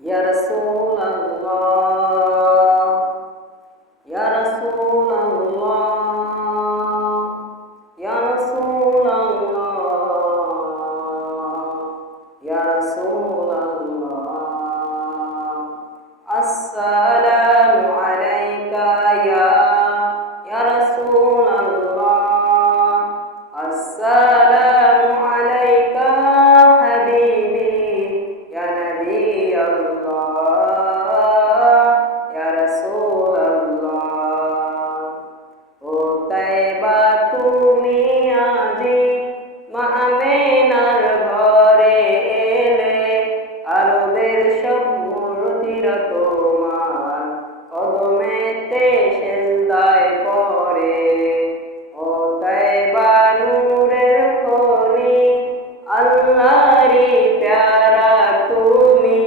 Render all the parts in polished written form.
Ya Rasulullah, Ya Rasulullah, Ya Rasulullah, Ya Rasulullah. Assalamu alayka ya Rasulullah. Assalamu alayka habibi ya Nabi Allah, ya Rasulullah. ও তাইবা তুমি আজি মা আমেনার ঘরে এলে, আরবের সব মূর্তিরা তোমার কদমেতে সেজদায় পড়ে। ও তাইবা নূরের খনি, আল্লাহরই প্যারা তুমি,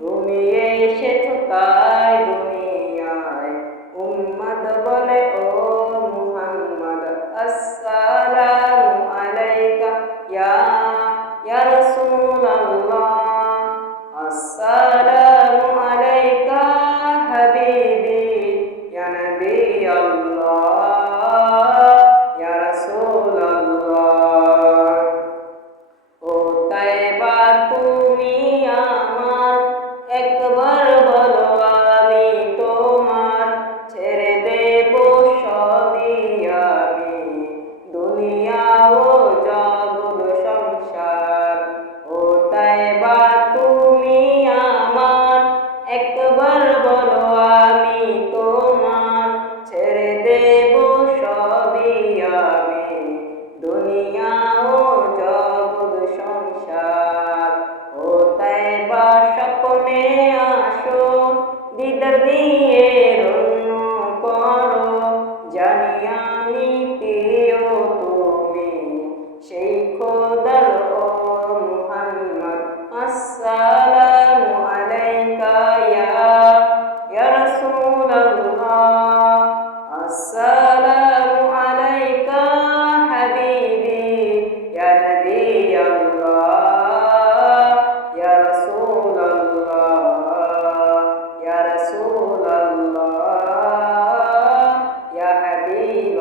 তুমি এসেছো তাই দুনিয়ায় উম্মত বলে ও মুহাম্মদ। আসসালামু আলাইকা ইয়া রাসূলুল্লাহ, আসসালামু আলাইকা হাবিবি ইয়া নবী আল্লাহ, ইয়া রাসূলুল্লাহ। ও তাইবা তুমি আমার, একবার বলো আমি তোমার, ছেড়ে দেব সবই আমি, দুনিয়া ও জগৎ সংসার। ও তাইবা তুমি আমার, একবার বলো আমি তোমার, ছেড়ে দেব সবই আমি, দুনিয়া ও জগৎ সংসার। ও তাইবা স্বপ্নে আসো, দিদার দিয়ে রন্য করো, জানি আমি প্রিয় তুমি সেই খোদার ও মুহাম্মদ। আসসালামু আলাইকা ইয়া রাসূলুল্লাহ, আসসালামু আলাইকা হাবিবি ইয়া নবী আল্লাহ, ইয়া রাসূলুল্লাহ, ইয়া রাসূলুল্লাহ, ইয়া হাবিব